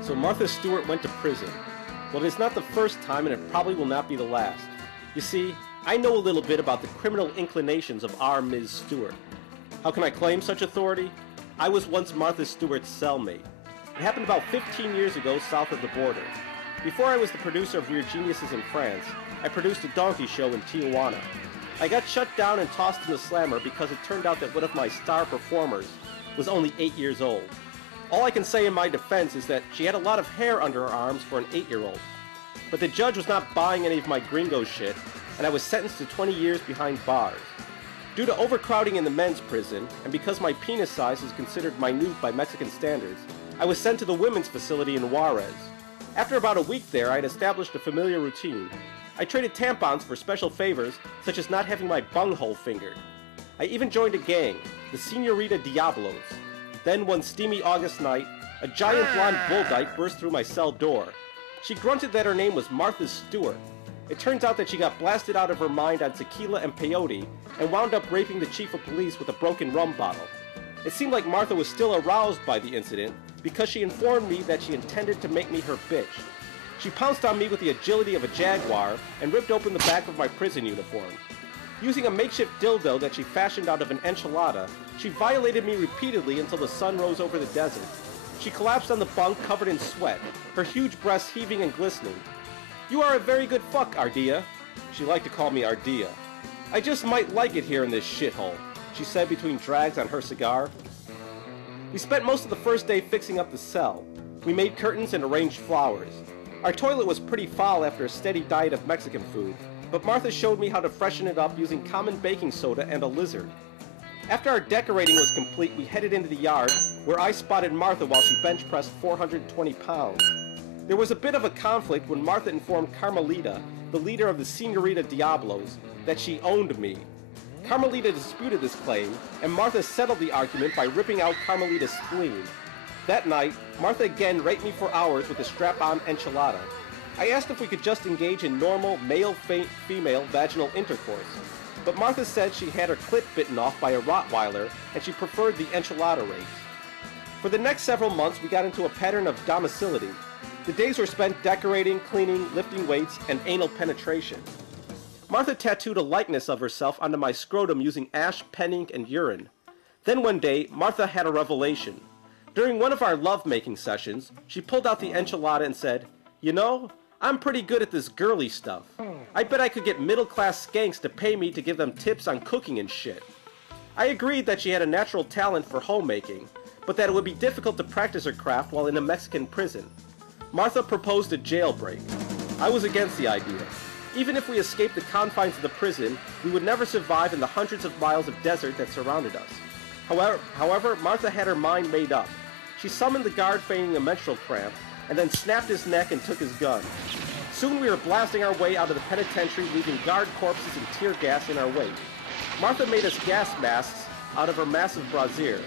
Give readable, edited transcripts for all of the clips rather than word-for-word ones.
So Martha Stewart went to prison. Well, it is not the first time, and it probably will not be the last. You see, I know a little bit about the criminal inclinations of our Ms. Stewart. How can I claim such authority? I was once Martha Stewart's cellmate. It happened about 15 years ago south of the border. Before I was the producer of Weird Geniuses in France, I produced a donkey show in Tijuana. I got shut down and tossed in the slammer because it turned out that one of my star performers was only 8 years old. All I can say in my defense is that she had a lot of hair under her arms for an 8-year-old. But the judge was not buying any of my gringo shit, and I was sentenced to 20 years behind bars. Due to overcrowding in the men's prison, and because my penis size is considered minute by Mexican standards, I was sent to the women's facility in Juarez. After about a week there, I had established a familiar routine. I traded tampons for special favors, such as not having my bunghole fingered. I even joined a gang, the Senorita Diablos. Then, one steamy August night, a giant blonde bull dyke burst through my cell door. She grunted that her name was Martha Stewart. It turns out that she got blasted out of her mind on tequila and peyote and wound up raping the chief of police with a broken rum bottle. It seemed like Martha was still aroused by the incident because she informed me that she intended to make me her bitch. She pounced on me with the agility of a jaguar and ripped open the back of my prison uniform. Using a makeshift dildo that she fashioned out of an enchilada, she violated me repeatedly until the sun rose over the desert. She collapsed on the bunk covered in sweat, her huge breasts heaving and glistening. "You are a very good fuck, Ardea." She liked to call me Ardea. "I just might like it here in this shithole," she said between drags on her cigar. We spent most of the first day fixing up the cell. We made curtains and arranged flowers. Our toilet was pretty foul after a steady diet of Mexican food, but Martha showed me how to freshen it up using common baking soda and a lizard. After our decorating was complete, we headed into the yard, where I spotted Martha while she bench pressed 420 pounds. There was a bit of a conflict when Martha informed Carmelita, the leader of the Senorita Diablos, that she owned me. Carmelita disputed this claim, and Martha settled the argument by ripping out Carmelita's spleen. That night, Martha again raped me for hours with a strap-on enchilada. I asked if we could just engage in normal male-female vaginal intercourse, but Martha said she had her clit bitten off by a Rottweiler and she preferred the enchilada rapes. For the next several months, we got into a pattern of domicility. The days were spent decorating, cleaning, lifting weights, and anal penetration. Martha tattooed a likeness of herself onto my scrotum using ash, pen ink, and urine. Then one day, Martha had a revelation. During one of our love-making sessions, she pulled out the enchilada and said, "You know, I'm pretty good at this girly stuff. I bet I could get middle-class skanks to pay me to give them tips on cooking and shit." I agreed that she had a natural talent for homemaking, but that it would be difficult to practice her craft while in a Mexican prison. Martha proposed a jailbreak. I was against the idea. Even if we escaped the confines of the prison, we would never survive in the hundreds of miles of desert that surrounded us. However, Martha had her mind made up. She summoned the guard feigning a menstrual cramp, and then snapped his neck and took his gun. Soon we were blasting our way out of the penitentiary, leaving guard corpses and tear gas in our wake. Martha made us gas masks out of her massive brassiere.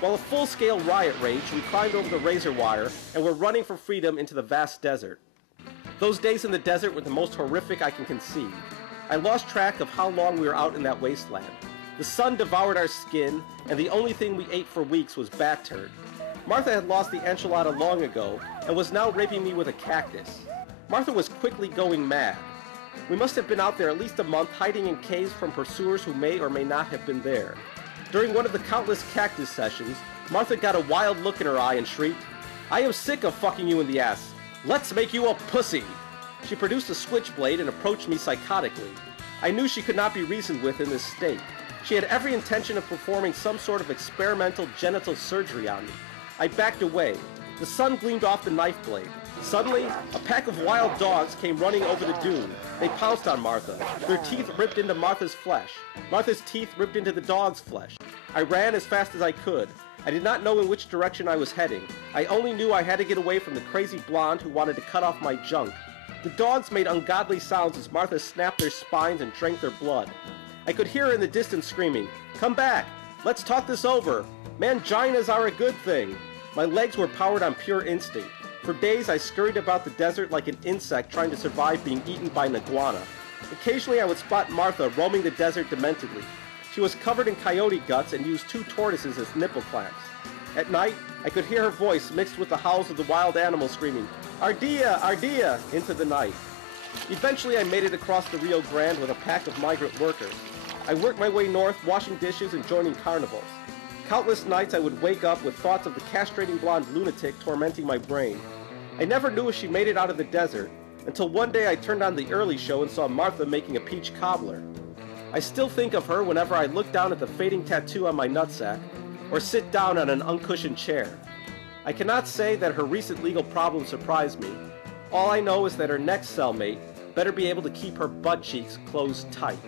While a full-scale riot raged, we climbed over the razor wire and were running for freedom into the vast desert. Those days in the desert were the most horrific I can conceive. I lost track of how long we were out in that wasteland. The sun devoured our skin, and the only thing we ate for weeks was bat turd. Martha had lost the enchilada long ago, and was now raping me with a cactus. Martha was quickly going mad. We must have been out there at least a month, hiding in caves from pursuers who may or may not have been there. During one of the countless cactus sessions, Martha got a wild look in her eye and shrieked, "I am sick of fucking you in the ass. Let's make you a pussy!" She produced a switchblade and approached me psychotically. I knew she could not be reasoned with in this state. She had every intention of performing some sort of experimental genital surgery on me. I backed away. The sun gleamed off the knife blade. Suddenly, a pack of wild dogs came running over the dune. They pounced on Martha. Their teeth ripped into Martha's flesh. Martha's teeth ripped into the dog's flesh. I ran as fast as I could. I did not know in which direction I was heading. I only knew I had to get away from the crazy blonde who wanted to cut off my junk. The dogs made ungodly sounds as Martha snapped their spines and drank their blood. I could hear her in the distance screaming, "Come back! Let's talk this over! Manginas are a good thing!" My legs were powered on pure instinct. For days I scurried about the desert like an insect trying to survive being eaten by an iguana. Occasionally I would spot Martha roaming the desert dementedly. She was covered in coyote guts and used 2 tortoises as nipple clamps. At night, I could hear her voice mixed with the howls of the wild animals screaming, "Ardilla! Ardilla!" into the night. Eventually, I made it across the Rio Grande with a pack of migrant workers. I worked my way north, washing dishes and joining carnivals. Countless nights I would wake up with thoughts of the castrating blonde lunatic tormenting my brain. I never knew if she made it out of the desert, until one day I turned on the early show and saw Martha making a peach cobbler. I still think of her whenever I look down at the fading tattoo on my nutsack, or sit down on an uncushioned chair. I cannot say that her recent legal problems surprised me. All I know is that her next cellmate better be able to keep her butt cheeks closed tight.